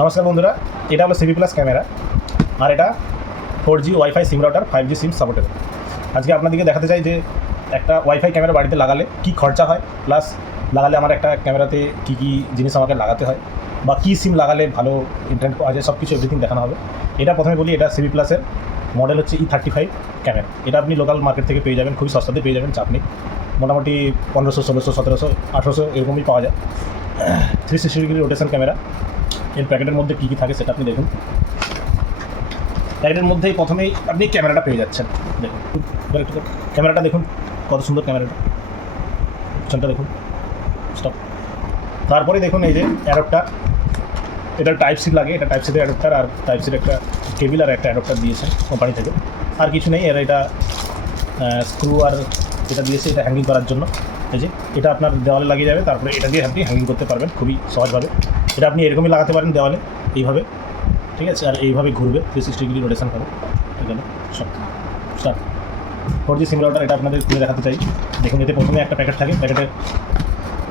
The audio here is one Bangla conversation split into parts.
নমস্কার বন্ধুরা, এটা হলো সিভি প্লাস ক্যামেরা আর এটা 4G ওয়াইফাই সিম রাউটার 5G সিম সাপোর্টেবল। আজকে আপনাদেরকে দেখাতে চাই যে একটা ওয়াইফাই ক্যামেরা বাড়িতে লাগালে কি খরচা হয়, প্লাস লাগালে আমার একটা ক্যামেরাতে কী কী জিনিস আমাকে লাগাতে হয়, বা কী সিম লাগালে ভালো ইন্টারনেট পাওয়া যায়, সব কিছু এভরিথিং দেখানো হবে। এটা প্রথমে বলি, এটা সিভি প্লাসের মডেল হচ্ছে E35 ক্যামেরা। এটা আপনি লোকাল মার্কেট থেকে পেয়ে যাবেন, খুবই সস্তাতে পেয়ে যাবেন, চাপ নেই। মোটামুটি 1500, 1600, 1700, 1800 এরকমই পাওয়া যায়। 360 ডিগ্রি রোটেশন ক্যামেরা। এর প্যাকেটের মধ্যে কী কী থাকে সেটা আপনি দেখুন। প্যাকেটের মধ্যেই প্রথমেই আপনি ক্যামেরাটা পেয়ে যাচ্ছেন। দেখুন এবার একটু ক্যামেরাটা দেখুন, কত সুন্দর ক্যামেরাটা, পিছনটা দেখুন, স্টপ। তারপরে দেখুন এই যে অ্যাডাপ্টার, এটা টাইপ সি লাগে, এটা টাইপ সিতে অ্যাডাপ্টার, আর টাইপ সির একটা কেবিল আর একটা অ্যাডাপ্টার দিয়েছে কোম্পানি থেকে। আর কিছু নেই, এরা এটা স্ক্রু আর এটা দিয়েছে এটা হ্যাঙ্গিং করার জন্য। এই যে এটা আপনার দেওয়ালে লাগিয়ে যাবে, তারপরে এটা দিয়ে আপনি হ্যাঙ্গিং করতে পারবেন খুবই সহজভাবে। এটা আপনি এরকমই লাগাতে পারেন দেওয়ালে, এইভাবে, ঠিক আছে। আর এইভাবে ঘুরবে, 360 ডিগ্রি রোটেশন করে। ঠিক আছে, সব 4G সিম রাউটার। এটা আপনাদের খুলে দেখাতে চাই। দেখুন এতে প্রথমে একটা প্যাকেট থাকে, প্যাকেটে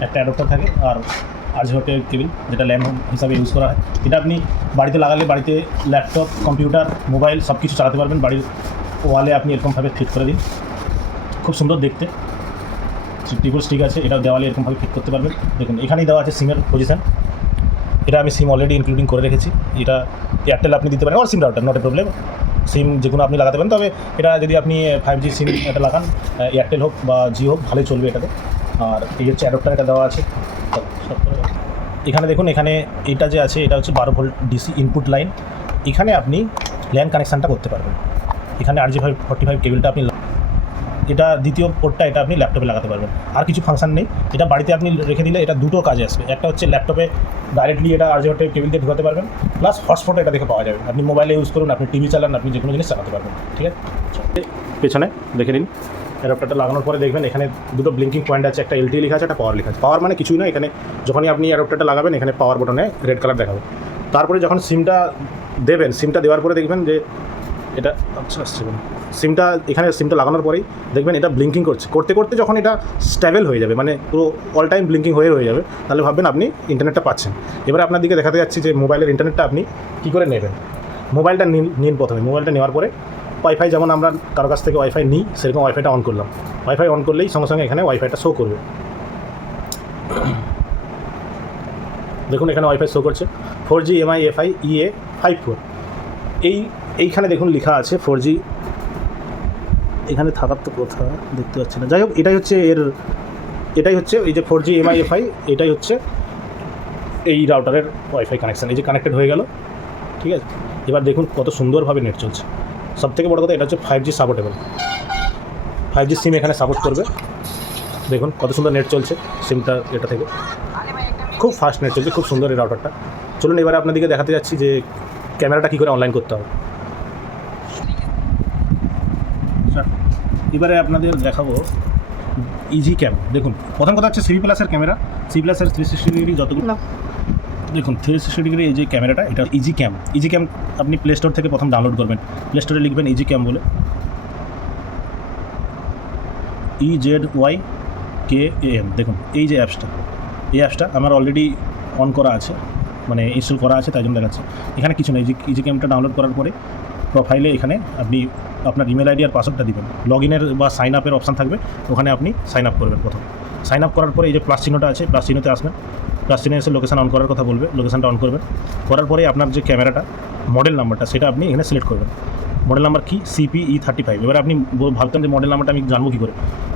একটা অ্যাডাপ্টার থাকে আর আরজিবি কেবিল, যেটা ল্যাম্প হিসাবে ইউজ করা হয়। এটা আপনি বাড়িতে লাগালে বাড়িতে ল্যাপটপ, কম্পিউটার, মোবাইল সব কিছু চালাতে পারবেন। বাড়ির ওয়ালে আপনি এরকমভাবে ফিট করে দিন, খুব সুন্দর দেখতে। ট্রিপল স্টিক আছে, এটা দেওয়ালে এরকমভাবে ফিট করতে পারবেন। দেখুন এখানেই দেওয়া আছে সিমের পজিশান। এটা আমি সিম অলরেডি ইনক্লুডিং করে রেখেছি। এটা এয়ারটেল আপনি দিতে পারেন, আর সিম রাউটার নট এ প্রবলেম। সিম যে কোনো আপনি লাগাতে পারেন, তবে এটা যদি আপনি 5G সিম এটা লাগান, এয়ারটেল হোক বা জিও হোক, ভালোই চলবে এটাতে। আর এই হচ্ছে অ্যাডাপ্টার, এটা দেওয়া আছে। এখানে দেখুন, এখানে এটা যে আছে এটা হচ্ছে 12 ভোল্ট ডিসি ইনপুট লাইন। এখানে আপনি ল্যান কানেকশানটা করতে পারবেন। এখানে RJ45 কেবিলটা আপনি, এটা দ্বিতীয় পোর্টটা, এটা আপনি ল্যাপটপে লাগাতে পারবেন। আর কিছু ফাংশন নেই, এটা বাড়িতে আপনি রেখে দিলে এটা দুটো কাজে আসবে। একটা হচ্ছে ল্যাপটপে ডাইরেক্টলি এটা RJ45 কেবিল দিয়ে ঢুকাতে পারবেন, প্লাস হটস্পট এটা দেখে পাওয়া যাবে। আপনি মোবাইলে ইউজ করুন, আপনি টিভি চালান, আপনি যে কোনো জিনিস চালাতে পারবেন। ঠিক আছে, পেছনে দেখে নিন। অ্যাডাপ্টারটা লাগানোর পরে দেখবেন এখানে দুটো ব্লিঙ্কিং পয়েন্ট আছে, একটা LTE লেখা আছে, একটা পাওয়ার লেখা আছে। পাওয়ার মানে কিছুই না, এখানে যখনই আপনি অ্যাডাপ্টারটা লাগাবেন এখানে পাওয়ার বটনে রেড কালার দেখাবে। তারপরে যখন সিমটা দেবেন, সিমটা দেওয়ার পরে দেখবেন যে এটা আসছে সিমটা, এখানে সিমটা লাগানোর পরেই দেখবেন এটা ব্লিঙ্কিং করতে করতে যখন এটা স্টেবল হয়ে যাবে, মানে পুরো অল টাইম ব্লিঙ্কিং হয়ে যাবে, তাহলে ভাববেন আপনি ইন্টারনেটটা পাচ্ছেন। এবারে আপনার দিকে দেখাতে যাচ্ছি যে মোবাইলের ইন্টারনেটটা আপনি কী করে নেবেন। মোবাইলটা নিন প্রথমে। মোবাইলটা নেওয়ার পরে ওয়াইফাই, যেমন আমরা কারো কাছ থেকে ওয়াইফাই নিই, সেরকম ওয়াইফাইটা অন করলাম। ওয়াইফাই অন করলেই সঙ্গে সঙ্গে এখানে ওয়াইফাইটা শো করবে। দেখুন এখানে ওয়াইফাই শো করছে 4G MIFI EA54। এইখানে দেখুন লেখা আছে 4G, এখানে থাকার তো কথা দেখতে পাচ্ছি না, যাই হোক এটাই হচ্ছে এই যে 4G MIFI, এটাই হচ্ছে এই রাউটারের ওয়াইফাই কানেকশান। এই যে কানেক্টেড হয়ে গেল, ঠিক আছে। এবার দেখুন কত সুন্দরভাবে নেট চলছে। সবথেকে বড় কথা, এটা হচ্ছে 5G সাপোর্টেবল। 5G সিম এখানে সাপোর্ট করবে। দেখুন কত সুন্দর নেট চলছে সিমটা, এটা থেকে খুব ফাস্ট নেট চলছে, খুব সুন্দর এই রাউটারটা। চলুন এবারে আপনাদেরকে দেখাতে যাচ্ছি যে ক্যামেরাটা কী করে অনলাইন করতে হবে। এবারে আপনাদের দেখাবো ইজি ক্যাম। দেখুন প্রথম কথা হচ্ছে সিভি প্লাসের ক্যামেরা, সিভি প্লাসের 360 ডিগ্রি যতগুলো, দেখুন 360 ডিগ্রি এই যে ক্যামেরাটা, এটা ইজি ক্যাম। ইজি ক্যাম আপনি প্লে স্টোর থেকে প্রথম ডাউনলোড করবেন। প্লে স্টোরে লিখবেন ইজি ক্যাম বলে, EZYKAM। দেখুন এই যে এই অ্যাপসটা আমার অলরেডি অন করা আছে, মানে ইনস্টল করা আছে, তাই জন্য দেখাচ্ছে। এখানে কিছু নেই, ইজি ক্যামটা ডাউনলোড করার পরে প্রোফাইলে এখানে আপনি আপনার ইমেল আইডি আর পাসওয়ার্ডটা দিবেন। লগ ইনের বা সাইন আপের অপশান থাকবে, ওখানে আপনি সাইন আপ করবেন। প্রথম সাইন আপ করার পরে এই যে প্লাস চিহ্নটা আছে, প্লাস চিহ্নতে আসবেন। প্লাস চিহ্নে এসে লোকেশান অন করার কথা বলবে, লোকেশানটা অন করবেন। করার পরে আপনার যে ক্যামেরাটা মডেল নাম্বারটা, সেটা আপনি এখানে সিলেক্ট করবেন। মডেল নাম্বার কি? CPE35। এবার আপনি ভাবতেন যে মডেল নাম্বারটা আমি জানবো কী করে।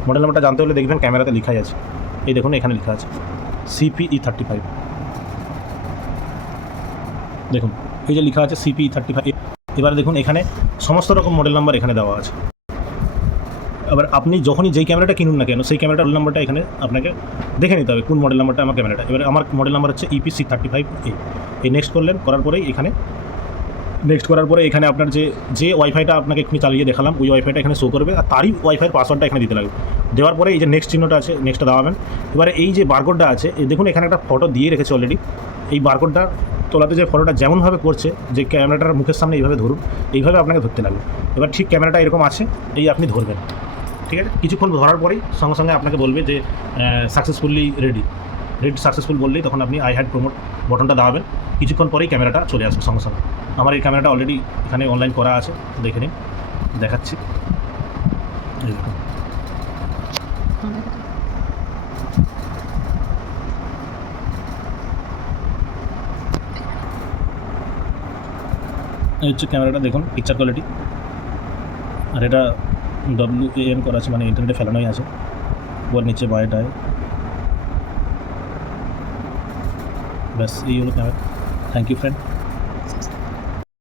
মডেল নাম্বারটা জানতে হলে দেখবেন ক্যামেরাতে লেখাই আছে, এই দেখুন এখানে লেখা আছে CPE35। দেখুন এই যে লেখা আছে CPE35। এবার দেখুন এখানে সমস্ত রকম মডেল নাম্বার এখানে দেওয়া আছে। এবার আপনি যখনই যেই ক্যামেরাটা কিনুন না কেন, সেই ক্যামেরাটার মডেল নাম্বারটা এখানে আপনাকে দেখে নিতে হবে কোন মডেল নাম্বারটা আমার ক্যামেরাটা। এবার আমার মডেল নাম্বার হচ্ছে EPC35A। এই নেক্সট করলেন, করার পরেই এখানে নেক্সট করার পরে এখানে আপনার যে ওয়াইফাইটা আপনাকে এখানে চালিয়ে দেখালাম, ওই ওয়াইফাইটা এখানে শো করবে, আর তারই ওয়াইফাইয়ের পাসওয়ার্ডটা এখানে দিতে লাগবে। দেওয়ার পরে এই যে নেক্সট চিহ্নটা আছে, নেক্সটটা দাবাবেন। এবারে এই যে বারকোডটা আছে, দেখুন এখানে একটা ফটো দিয়ে রেখেছে অলরেডি। এই বারকোডটা তোলাতে যে ফটোটা যেমনভাবে করছে, যে ক্যামেরাটার মুখের সামনে এইভাবে ধরুন, এইভাবে আপনাকে ধরতে লাগবে। এবার ঠিক ক্যামেরাটা এরকম আছে, এই আপনি ধরবেন, ঠিক আছে। কিছুক্ষণ ধরার পরেই সঙ্গে সঙ্গে আপনাকে বলবে যে সাকসেসফুলি রেডি সাকসেসফুল বললেই তখন আপনি আই হ্যাড প্রমোট বটনটা দাবাবেন, কিছুক্ষণ পরেই ক্যামেরাটা চলে আসবে সঙ্গে সঙ্গে। আমার এই ক্যামেরাটা অলরেডি এখানে অনলাইন করা আছে, দেখে নিন, দেখাচ্ছি। এই দেখুন। এই হচ্ছে ক্যামেরাটা, দেখুন পিকচার কোয়ালিটি। আর এটা WAM করা আছে, মানে ইন্টারনেটে ফেলানোই আছে, উপর নিচে বাঁটায়। ব্যাস এই হলো ক্যামেরা। Thank you friend.